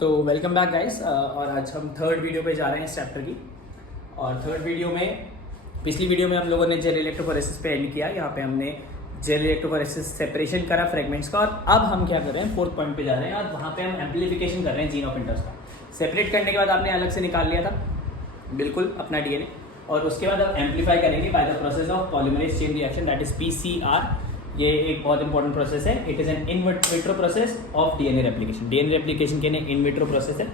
तो welcome back guys. और आज हम थर्ड वीडियो पे जा रहे हैं इस चैप्टर की। और थर्ड वीडियो में पिछली वीडियो में हम लोगों ने जेल इलेक्ट्रोफोरेसिस पे एंड किया। यहाँ पे हमने जेल इलेक्ट्रोफोरेसिस सेपरेशन करा फ्रेगमेंट्स का, और अब हम क्या कर रहे हैं, फोर्थ पॉइंट पे जा रहे हैं और वहाँ पे हम एम्प्लीफिकेशन कर रहे हैं जीन ऑफ इंटरेस्ट का। सेपरेट करने के बाद आपने अलग से निकाल लिया था बिल्कुल अपना डीएनए, और उसके बाद अब एम्पलीफाई करेंगे by the process of polymerase chain reaction, that is PCR. ये एक बहुत इंपॉर्टेंट प्रोसेस है। It is an in vitro process of DNA replication. DNA replication के लिए इन विट्रो प्रोसेस है।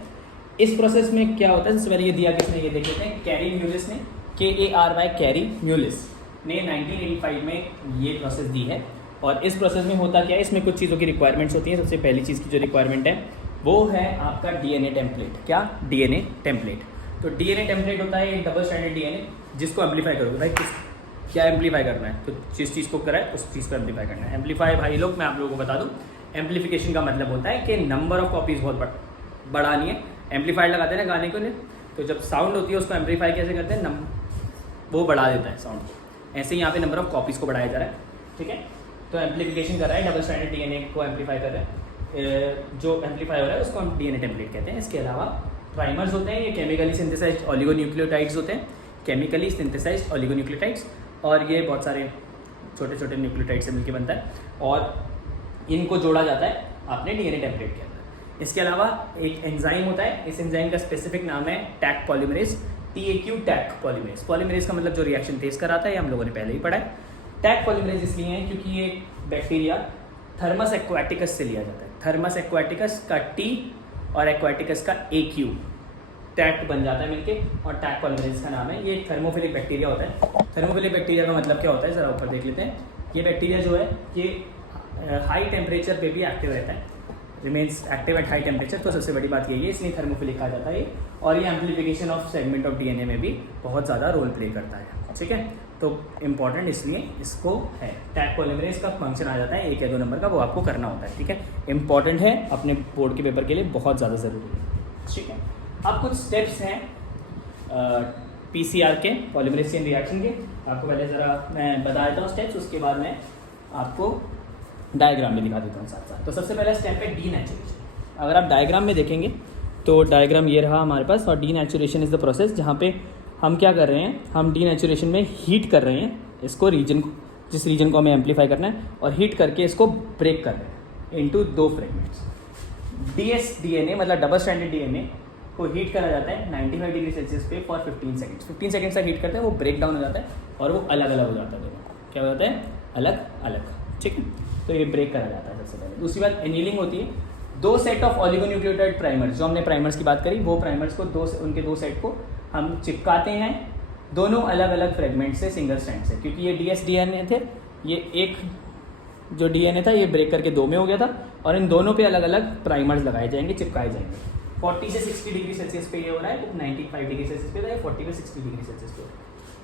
इस प्रोसेस में क्या होता है, सबसे पहले ये दिया किसने, ये देख लेते हैं, कैरी म्यूलिस ने, KARY कैरी म्यूलिस ने 1985 में ये प्रोसेस दी है। और इस प्रोसेस में होता क्या है, इसमें कुछ चीज़ों की रिक्वायरमेंट्स होती हैं। सबसे पहली चीज़ की जो रिक्वायरमेंट है वो है आपका डीएनए टेम्पलेट। क्या? DNA template. तो डीएनए टेम्पलेट होता है एक डबल स्टैंडर्ड डीएनए जिसको एम्पलीफाई करोगे। भाई क्या एम्पलीफाई करना है, तो जिस चीज़ को करा है उस चीज़ को एम्पलीफाई करना है। एम्पलीफाई भाई लोग मैं आप लोगों को बता दूं, एम्पलीफिकेशन का मतलब होता है कि नंबर ऑफ कॉपीज़ बहुत बढ़ानी है। एम्पलीफायर लगाते हैं ना गाने को, तो जब साउंड होती है उसको एम्पलीफाई कैसे करते हैं, वो बढ़ा देता है साउंड को। ऐसे ही यहाँ पे नंबर ऑफ कॉपीज़ को बढ़ाया जा रहा है, ठीक है। तो एम्पलीफिकेशन कर रहा है, डबल स्टैंडर्ड डीएनए को एम्पलीफाई कर रहा है। जो एम्पलीफाई हो रहा है उसको हम डीएनए टेम्पलेट कहते हैं। इसके अलावा प्राइमर्स होते हैं, ये केमिकली सिंथेसाइज्ड ऑलिगोन्यूक्लियोटाइड्स होते हैं, केमिकली सिंथेसाइज्ड ऑलिगोन्यूक्लियोटाइड्स। और ये बहुत सारे छोटे छोटे न्यूक्लियोटाइड से मिलकर बनता है और इनको जोड़ा जाता है अपने डीएनए टेम्पलेट के अंदर। इसके अलावा एक एंजाइम होता है, इस एंजाइम का स्पेसिफिक नाम है Taq polymerase, TAQ Taq polymerase. Polymerase का मतलब जो रिएक्शन तेज कराता है, ये हम लोगों ने पहले ही पढ़ा है। टैक पॉलीमरेज इसलिए है क्योंकि ये बैक्टीरिया थर्मस एक्वाटिकस से लिया जाता है। थर्मस एक्वाटिकस का T और एक्वाटिकस का AQ टैक बन जाता है मिलके, और टैक पॉलीमरेज का नाम है। ये थर्मोफिलिक बैक्टीरिया होता है। थर्मोफिलिक बैक्टीरिया का मतलब क्या होता है, ज़रा ऊपर देख लेते हैं। ये बैक्टीरिया जो है ये हाई टेम्परेचर पे भी एक्टिव रहता है, remains active at high temperature. तो सबसे बड़ी बात यही है, इसलिए थर्मोफिलिक कहा जाता है। और ये amplification of segment of DNA में भी बहुत ज़्यादा रोल प्ले करता है, ठीक है। तो इम्पॉर्टेंट इसलिए इसको है। टैक पॉलीमरेज का फंक्शन आ जाता है 1 या 2 नंबर का, वो आपको करना होता है, ठीक है। इंपॉर्टेंट है, अपने बोर्ड के पेपर के लिए बहुत ज़्यादा ज़रूरी है, ठीक है। अब कुछ स्टेप्स हैं पीसीआर के, पॉलीमरेज चेन रिएक्शन के। आपको पहले ज़रा मैं बता देता हूँ स्टेप्स, उसके बाद मैं आपको डायग्राम में दिखा देता हूँ साथ साथ। तो सबसे पहला स्टेप है डीनेचुरेशन। अगर आप डायग्राम में देखेंगे तो डायग्राम ये रहा हमारे पास, और डीनेचुरेशन इज़ द प्रोसेस जहाँ पे हम क्या कर रहे हैं, हम डीनेचुरेशन में हीट कर रहे हैं इसको, रीजन को, जिस रीजन को हमें एम्पलीफाई करना है, और हीट करके इसको ब्रेक कर रहे हैं इनटू 2 फ्रेगमेंट्स। DSDNA मतलब डबल स्टैंडर्ड डीएनए को हीट करा जाता है 95 डिग्री सेल्सियस पे फॉर 15 सेकंड्स। 15 सेकंड्स तक हीट करते हैं, वो ब्रेक डाउन हो जाता है और वो अलग अलग हो जाता है। दोनों क्या हो जाता है, अलग अलग, ठीक है। तो ये ब्रेक करा जाता है सबसे पहले। दूसरी बात एनीलिंग होती है। 2 सेट ऑफ ऑलिगोन्यूक्लियोटाइड प्राइमर्स, जो हमने प्राइमर्स की बात करी, वो प्राइमर्स को उनके 2 सेट को हम चिपकाते हैं दोनों अलग अलग फ्रेगमेंट से, सिंगल स्ट्रैंड से। क्योंकि ये DSDNA थे, ये एक जो डीएनए था ये ब्रेक करके 2 में हो गया था, और इन दोनों पे अलग अलग प्राइमर्स लगाए जाएंगे, चिपकाए जाएंगे। 40 से 60 डिग्री सेल्सियस पे ये हो रहा है, तो 95 डिग्री सेल्सियस पे था, 40 से 60 डिग्री सेल्सियस पे।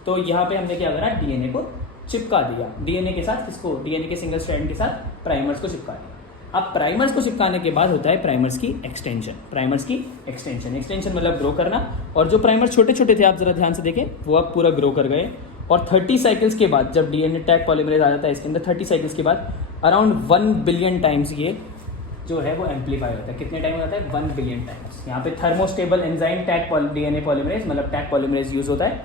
तो यहाँ पे हमने क्या करा, डीएनए को चिपका दिया। डीएनए के साथ किसको, डीएनए के सिंगल स्ट्रैंड के साथ प्राइमर्स को चिपका दिया। अब प्राइमर्स को चिपकाने के बाद होता है प्राइमर्स की एक्सटेंशन। प्राइमर्स की एक्सटेंशन, एक्सटेंशन मतलब ग्रो करना। और जो प्राइमर्स छोटे छोटे थे, आप जरा ध्यान से देखें, वो अब पूरा ग्रो कर गए। और 30 साइकिल्स के बाद, जब डीएनए टैग पॉलीमरेज आ जाता है इसके अंदर, 30 साइकिल्स के बाद अराउंड 1 बिलियन टाइम्स ये जो है वो एम्पलीफाई होता है। कितने टाइम होता है, 1 बिलियन टाइम्स। यहाँ पे thermostable enzyme tag DNA polymerase मतलब टैग पॉलीमरेज यूज़ होता है,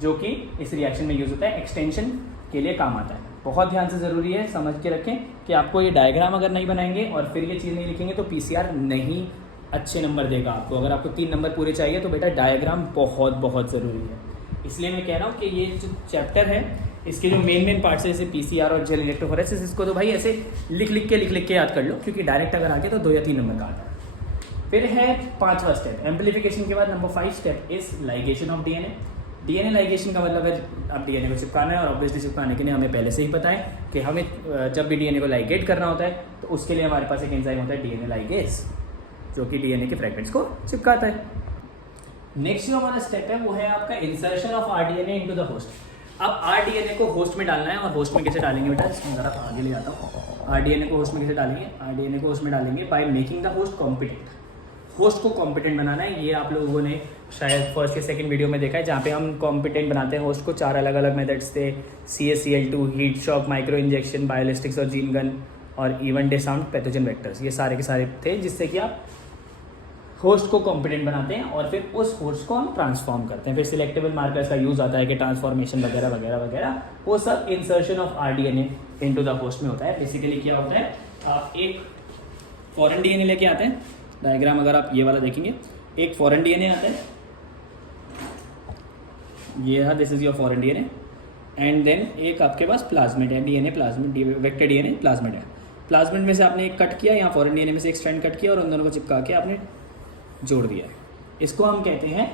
जो कि इस रिएक्शन में यूज़ होता है, एक्सटेंशन के लिए काम आता है। बहुत ध्यान से ज़रूरी है, समझ के रखें कि आपको ये डायग्राम अगर नहीं बनाएंगे और फिर ये चीज़ नहीं लिखेंगे तो पीसीआर नहीं अच्छे नंबर देगा आपको। अगर आपको 3 नंबर पूरे चाहिए तो बेटा डायग्राम बहुत बहुत ज़रूरी है। इसलिए मैं कह रहा हूँ कि ये जो चैप्टर है, इसके जो मेन पार्ट्स है, जैसे पीसीआर और जेल इलेक्ट्रोफोरेसिस, इसको तो भाई ऐसे लिख के याद कर लो, क्योंकि डायरेक्ट अगर आगे तो 2 या 3 नंबर का आता है। फिर है 5वां स्टेप एम्पलीफिकेशन के बाद। Number 5 step is ligation of DNA. DNA ligation का मतलब है अब डीएनए को चिपकाना है, और ऑब्वियसली चिपकाने के लिए हमें पहले से ही पता है कि हमें जब भी डीएनए को लाइगेट करना होता है तो उसके लिए हमारे पास एक एंजाइम होता है डीएनए लाइगेज, जो कि डीएनए के फ्रेगमेंट्स को चिपकाता है। नेक्स्ट जो हमारा स्टेप है वो है आपका insertion of rDNA into the host. अब आरडीएनए को होस्ट में डालना है, और होस्ट में कैसे डालेंगे बेटा, इसमें ज़रा आगे ले आता हूँ। आरडीएनए को होस्ट में कैसे डालेंगे, आरडीएनए को होस्ट में डालेंगे by making the host competent. Host को कॉम्पिटेंट बनाना है। ये आप लोगों ने शायद फर्स्ट या सेकंड वीडियो में देखा है, जहाँ पे हम कॉम्पिटेंट बनाते हैं होस्ट को। 4 अलग अलग मेथड्स थे, CaCl2, heat shock, micro injection, बायोलिस्टिक्स और जीन गन, और even day sound pathogen vectors. ये सारे के सारे थे जिससे कि आप होस्ट को कॉम्पिटेंट बनाते हैं और फिर उस होस्ट को हम ट्रांसफॉर्म करते हैं। फिर सिलेक्टेबल मार्कर्स का यूज़ आता है कि ट्रांसफॉर्मेशन वगैरह वगैरह वगैरह, वो सब insertion of RDNA into the host में होता है। बेसिकली क्या होता है, आप एक फॉरेन DNA लेके आते हैं, डायग्राम अगर आप ये वाला देखेंगे, एक फॉरेन DNA आता है, ये है this is your foreign DNA, and then एक आपके पास प्लाज्मिड है, DNA plasmid, vector DNA plasmid है। प्लाज्मिड में से आपने एक कट किया, यहाँ फॉरेन DNA में से एक स्ट्रैंड कट किया और उन दोनों को चिपका के आपने जोड़ दिया है। इसको हम कहते हैं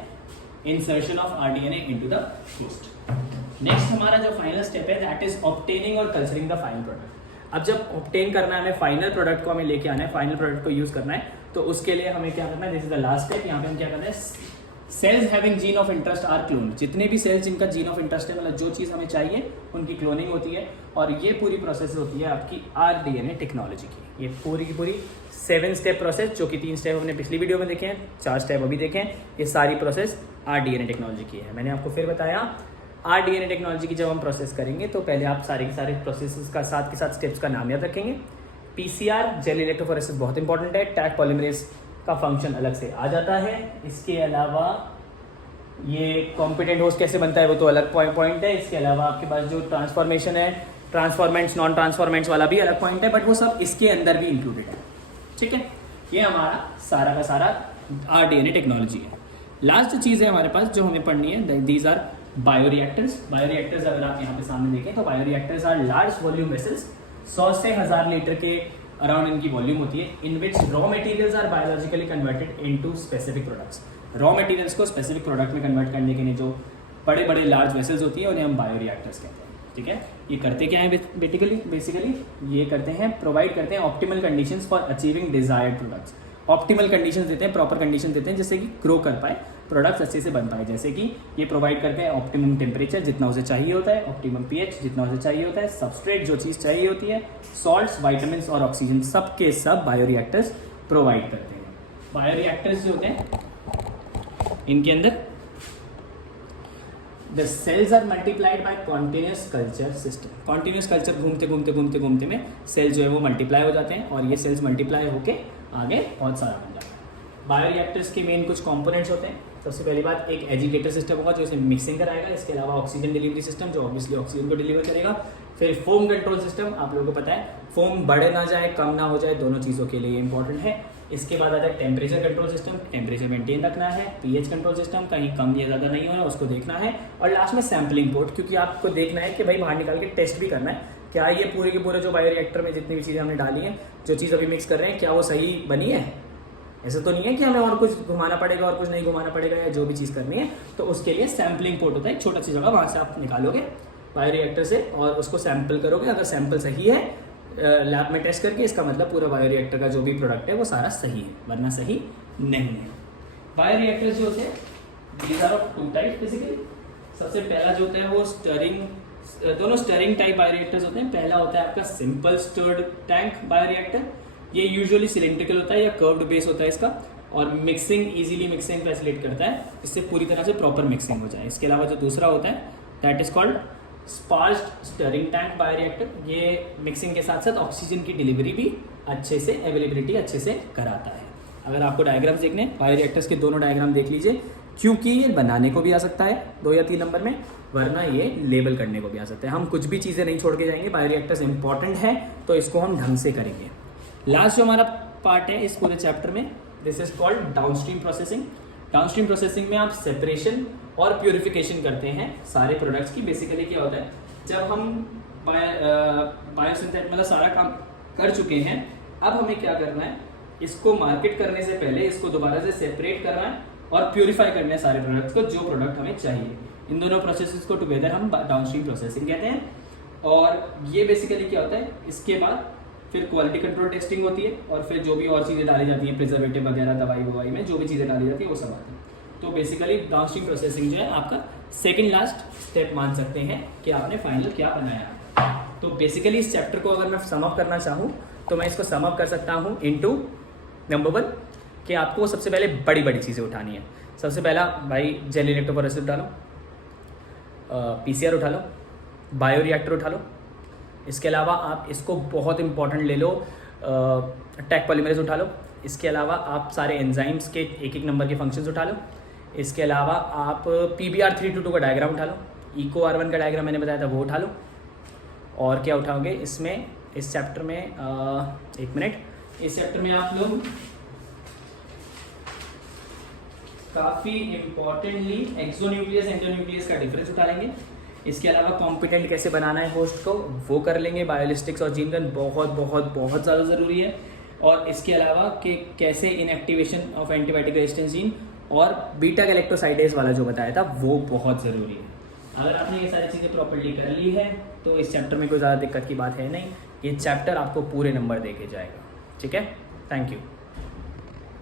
insertion of RDNA into the host. Next हमारा जो फाइनल स्टेप है दैट इज ऑब्टेनिंग और कल्चरिंग द फाइनल प्रोडक्ट। अब जब ऑब्टेन करना है, हमें फाइनल प्रोडक्ट को हमें लेके आना है, फाइनल प्रोडक्ट को यूज करना है, तो उसके लिए हमें क्या करना है, this is the last step. यहाँ पे हम क्या करते हैं, cells having gene of interest are clone. जितने भी सेल्स जिनका जीन ऑफ इंटरेस्ट है, मतलब जो चीज़ हमें चाहिए उनकी क्लोनिंग होती है, और ये पूरी प्रोसेस होती है आपकी RDNA टेक्नोलॉजी की। ये पूरी की पूरी 7 स्टेप प्रोसेस, जो कि 3 स्टेप हमने पिछली वीडियो में देखे हैं, 4 स्टेप अभी देखे हैं, ये सारी प्रोसेस RDNA टेक्नोलॉजी की है। मैंने आपको फिर बताया RDNA टेक्नोलॉजी की जब हम प्रोसेस करेंगे तो पहले आप सारे के सारे प्रोसेस का साथ के साथ स्टेप्स का नाम याद रखेंगे। PCR जेल इलेक्ट्रोफोरेसिस बहुत इंपॉर्टेंट है, टैग पॉलीमरेज का फंक्शन अलग से आ जाता है। इसके अलावा ये कॉम्पिटेंट होस्ट कैसे बनता है वो तो अलग पॉइंट है। इसके अलावा आपके पास जो ट्रांसफॉर्मेशन है, ट्रांसफॉर्मेंट्स नॉन ट्रांसफॉर्मेंट्स वाला भी अलग पॉइंट है, बट वो सब इसके अंदर भी इंक्लूडेड है। ठीक है, ये हमारा सारा का सारा RDNA टेक्नोलॉजी है। लास्ट जो चीज़ है हमारे पास जो हमें पढ़नी है, दीज आर बायोरिएक्टर्स। बायोरिएक्टर्स अगर आप यहाँ पे सामने देखें तो bioreactors are large volume vessels, 100 से 1000 लीटर के अराउंड इनकी वॉल्यूम होती है, in which raw materials are biologically converted into specific products. Raw materials को स्पेसिफिक प्रोडक्ट में कन्वर्ट करने के लिए जो बड़े बड़े लार्ज वेसल्स होती है उन्हें हम बायोरिएक्टर्स कहते हैं। ठीक है, ये करते क्या है बेसिकली ये करते हैं, प्रोवाइड करते हैं optimal conditions for achieving desired products. Optimal conditions देते हैं, प्रॉपर कंडीशन देते हैं जिससे कि ग्रो कर पाए, प्रोडक्ट्स अच्छे से बन पाए। जैसे कि ये प्रोवाइड करते हैं ऑप्टिमम टेम्परेचर जितना उसे चाहिए होता है, ऑप्टिमम pH जितना उसे चाहिए होता है, सबस्ट्रेट जो चीज़ चाहिए होती है, सॉल्ट्स, वाइटामिन और ऑक्सीजन, सब के सब बायोरिएक्टर्स प्रोवाइड करते हैं। बायोरिएक्टर्स जो होते हैं इनके अंदर the cells are multiplied by continuous culture system. Continuous culture घूमते में सेल जो है वो मल्टीप्लाई हो जाते हैं, और ये सेल्स मल्टीप्लाई होके आगे बहुत सारा बन जाता है। बायोरिएक्टर्स के मेन कुछ कंपोनेंट्स होते हैं। सबसे पहली बात, एक एजिटेटर सिस्टम होगा जो इसे मिक्सिंग कराएगा। इसके अलावा ऑक्सीजन डिलीवरी सिस्टम जो ऑब्वियसली ऑक्सीजन को डिलीवर करेगा। फिर फोम कंट्रोल सिस्टम, आप लोगों को पता है फोम बढ़े ना जाए, कम ना हो जाए, दोनों चीज़ों के लिए इंपॉर्टेंट है। इसके बाद आता है temperature control system, temperature maintain रखना है। pH कंट्रोल सिस्टम, कहीं कम या ज़्यादा नहीं हो रहा उसको देखना है। और लास्ट में सैम्पलिंग पोर्ट, क्योंकि आपको देखना है कि भाई बाहर निकाल के टेस्ट भी करना है, क्या ये पूरे के पूरे जो बायोरिएक्टर में जितनी भी चीज़ें हमने डाली हैं, जो चीज़ अभी मिक्स कर रहे हैं, क्या वो सही बनी है। ऐसा तो नहीं है कि हमें और कुछ घुमाना पड़ेगा और कुछ नहीं घुमाना पड़ेगा, या जो भी चीज़ करनी है तो उसके लिए सैम्पलिंग पोर्ट होता है, एक छोटा सी जगह, वहाँ से आप निकालोगे बायोरिएक्टर से और उसको सैंपल करोगे। अगर सैंपल सही है लैब में टेस्ट करके, इसका मतलब पूरा बायोरिएक्टर का जो भी प्रोडक्ट है वो सारा सही है, वरना सही नहीं है। बायोरिएक्टर्स जो होते हैं these are of 2 type basically. सबसे पहला जो होता है वो स्टरिंग, दोनों स्टरिंग टाइप बायोरिएक्टर्स होते हैं। पहला होता है आपका सिंपल स्टर्ड टैंक बायोरिएक्टर, ये यूजुअली सिलिंड्रिकल होता है या कर्व्ड बेस होता है इसका, और मिक्सिंग इजीली मिक्सिंग फैसिलिटेट करता है, इससे पूरी तरह से प्रॉपर मिक्सिंग हो जाए। इसके अलावा जो दूसरा होता है that is called sparged stirring tank bioreactor, ये मिक्सिंग के साथ साथ ऑक्सीजन की डिलीवरी भी अच्छे से, अवेलेबिलिटी अच्छे से कराता है। अगर आपको डायग्राम्स देखने हैं बायोरिएक्टर्स के, दोनों डायग्राम देख लीजिए, क्योंकि ये बनाने को भी आ सकता है 2 या 3 नंबर में, वरना ये लेबल करने को भी आ सकता है। हम कुछ भी चीज़ें नहीं छोड़ के जाएंगे, बायोरिएक्टर्स इंपॉर्टेंट है तो इसको हम ढंग से करेंगे। लास्ट जो हमारा पार्ट है इस पूरे चैप्टर में, this is called downstream processing. Downstream processing में आप सेपरेशन और प्यूरिफिकेशन करते हैं सारे प्रोडक्ट्स की। बेसिकली क्या होता है, जब हम बायोसिंथेटिक मतलब सारा काम कर चुके हैं, अब हमें क्या करना है, इसको मार्केट करने से पहले इसको दोबारा से सेपरेट करना है और प्यूरिफाई करना है सारे प्रोडक्ट्स को, जो प्रोडक्ट हमें चाहिए। इन दोनों प्रोसेसेस को टुगेदर हम डाउनस्ट्रीम प्रोसेसिंग कहते हैं। और ये बेसिकली क्या होता है, इसके बाद फिर क्वालिटी कंट्रोल टेस्टिंग होती है, और फिर जो भी और चीज़ें डाली जाती हैं, प्रिजर्वेटिव वगैरह, दवाई ववाई में जो भी चीज़ें डाली जाती है वो सब आती है। तो बेसिकली डाउनस्ट्रीम प्रोसेसिंग जो है आपका सेकंड लास्ट स्टेप मान सकते हैं कि आपने फाइनल क्या बनाया। तो बेसिकली इस चैप्टर को अगर मैं सम अप करना चाहूँ तो मैं इसको सम अप कर सकता हूँ इनटू नंबर 1 कि आपको सबसे पहले बड़ी बड़ी चीज़ें उठानी है। सबसे पहला भाई जेल इलेक्ट्रोफोरेसिस उठा लो, PCR उठा लो, बायोरिएक्टर उठा लो। इसके अलावा आप इसको बहुत इंपॉर्टेंट ले लो, टैग पॉलीमरेज उठा लो। इसके अलावा आप सारे एंजाइम्स के एक एक नंबर के फंक्शंस उठा लो। इसके अलावा आप PBr322 का डायग्राम उठा लो। EcoR1 का डायग्राम मैंने बताया था वो उठा लो। और क्या उठाओगे इसमें, इस चैप्टर में एक मिनट, इस चैप्टर में आप लोग काफ़ी इम्पॉर्टेंटली एक्सोन्यूक्लियस एंडोन्यूक्लियस का डिफरेंस उठा लेंगे। इसके अलावा कॉम्पिटेंट कैसे बनाना है होस्ट को वो कर लेंगे। बायोलिस्टिक्स और जीन गन बहुत बहुत बहुत ज़्यादा ज़रूरी है। और इसके अलावा कि कैसे inactivation of antibiotic resistance gene और बीटा गैलेक्टोसाइडेज वाला जो बताया था वो बहुत ज़रूरी है। अगर आपने ये सारी चीज़ें प्रॉपर्ली कर ली है तो इस चैप्टर में कोई ज़्यादा दिक्कत की बात है नहीं। ये चैप्टर आपको पूरे नंबर दे के जाएगा। ठीक है, थैंक यू।